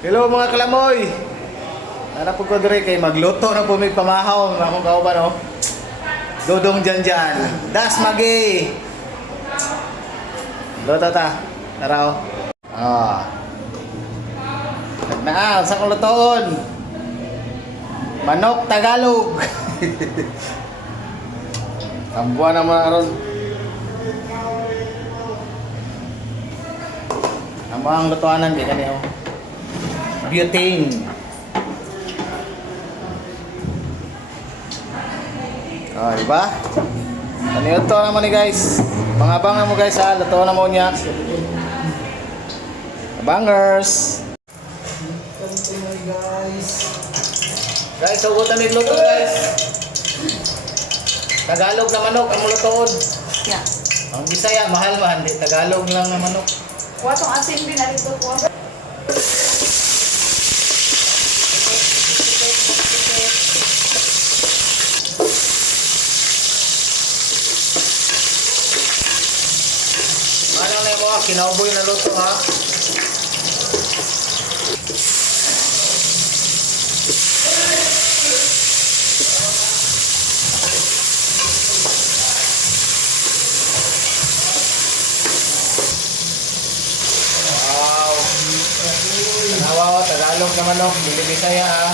Hello mga kalamoy. Nara po ko dire kay magluto na po may pamahaw ng akong kauban oh. Dodong Janjan. Das Magi. Luto ta. Naraw. Ah. Nagnaan sa kong lutoon. Manok Tagalog. Kambuan naman aron. Ang lutuanan di kaniyo. Butane. Oh, diba? Ano yun to naman ni guys? Pangabang na mo guys ha. Luto na mo niya. Abangers. Guys, hugutan ni luto guys. Tagalog na manok ang lutoon. Yeah. Ang Bisaya, mahal man. Di Tagalog lang na manok. Watong asin din na rito po. Ano na yung mga kinauboy na luto ha? Wow! Tanawa, Tagalog na manok, hindi Bisaya ha?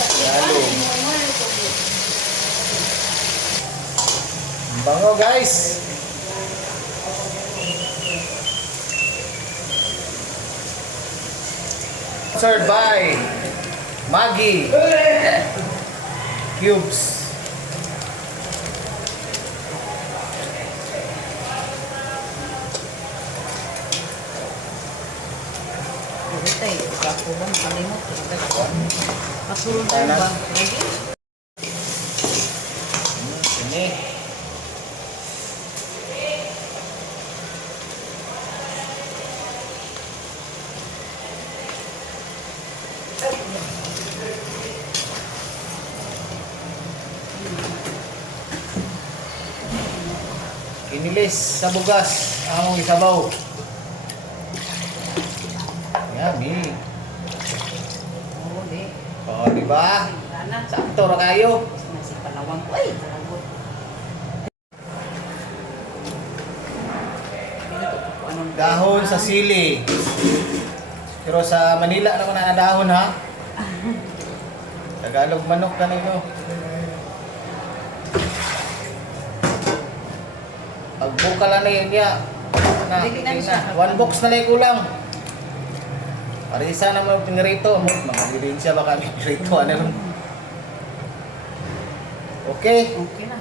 Tagalog. Ang bango guys! Sponsored by Maggi Cubes. Ito eh. Kapo ba? Makalimot. Kasulong tayo ba? Ready? Ini. Kinilis sa bugas ang isabaw. Yummy. Oo, di. Oh, di ba? Sakto ra kayo. Nasi palawang ko. Ay, kalabot. Dahon sa sili. Pero sa Manila naman na dahon ha. Tagalog manok kanino. Pagbuka lang na yun niya. One box na lang kulang. Parisa naman pinirito. Mga evidensya baka pinirito. Ano? Okay. Okay na.